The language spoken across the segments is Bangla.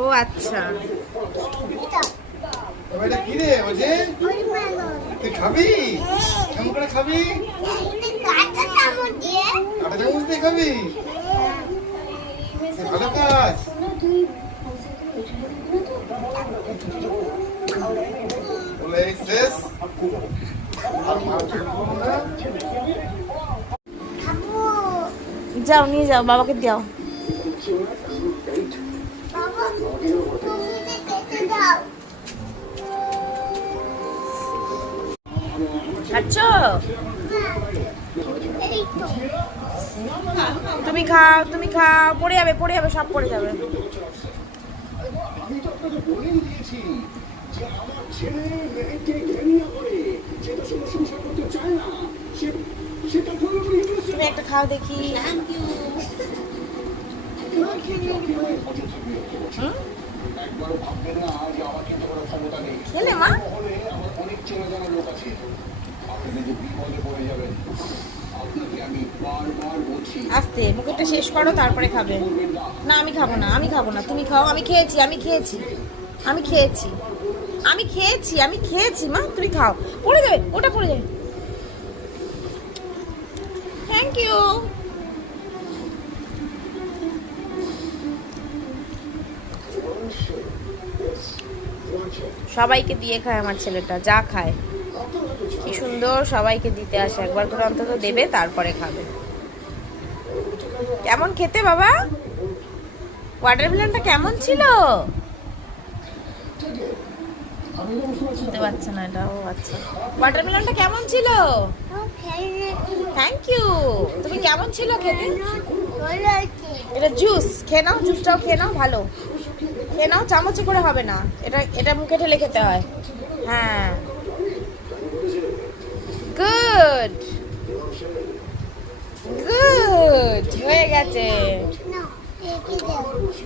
ও আচ্ছা। এটা কি রে ওজে? তুই খাবি? কেমন করে খাবি? কাঁটা চামচ দিয়ে খাবি? ভালো কাজ। যাও নিয়ে যাও, বাবাকে দাও। আচ্ছা তুমি খাও, তুমি খাও, পড়ে যাবে, পড়ে যাবে, সব পড়ে যাবে। তুমি একটা খাও দেখি। খেলে মা? আস্তে, মুখেরটা শেষ করো তারপরে খাবে। না আমি খাবো না, আমি খাবো না, তুমি খাও। আমি খেয়েছি, আমি খেয়েছি, আমি খেয়েছি, আমি খেয়েছি, আমি খেয়েছি মা, তুমি খাও। পড়ে যাবে, ওটা পড়ে যাবে। Thank you. সবাইকে দিয়ে খায় আমার ছেলেটা, যা খায় কি সুন্দর সবাইকে দিতে আসে। একবার করে অন্তত দেবে, তারপরে খাবে। কেমন খেতে বাবা? ওয়াটারমেলনটা কেমন ছিল? শুনতে পাচ্ছে না এটা। ও আচ্ছা, ওয়াটারমেলনটা কেমন ছিল? Thank you. তুমি কেমন ছিল খেতে? এটা জুস, খেয়ে নাও, জুসটাও খেয়ে নাও, ভালো খেয়ে নাও। চামচে করে হবে না, এটা এটা মুখে ঢেলে খেতে হয়। হ্যাঁ, গুড গুড, হয়ে গেছে।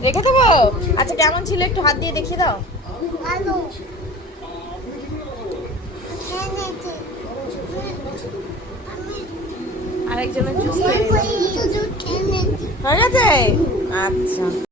রেখে দেবো? আচ্ছা কেমন ছিল একটু হাত দিয়ে দেখিয়ে দাও। আরেকজনের জুস হয়ে গেছে। আচ্ছা।